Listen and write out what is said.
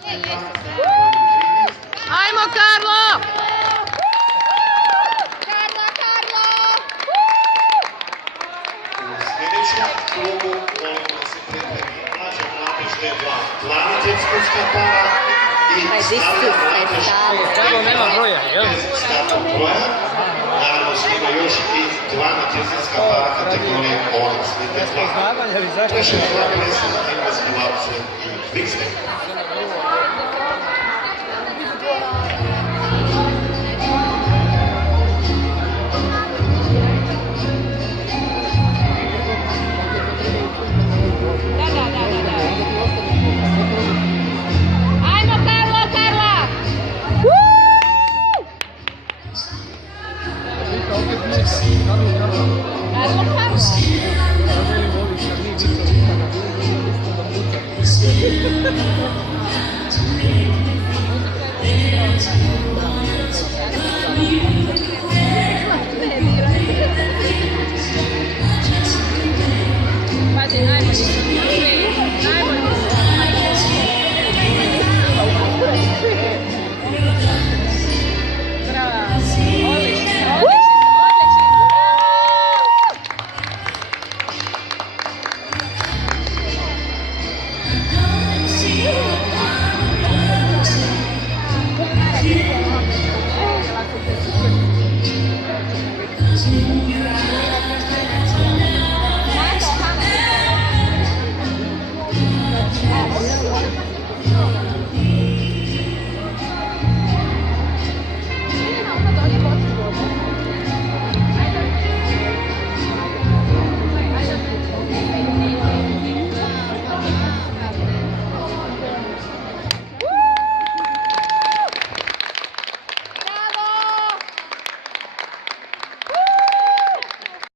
Ajmo, Karlo! U sljedećem klubu molim da se pripremi mlađa mladež D2, planinska para i starija mladež D2 bez startnog broja. Naravno s njima još i dva natjecateljska para kategorije odrasli D2. Naše dva predsjedna engleski lapce i Bixter. Thank you.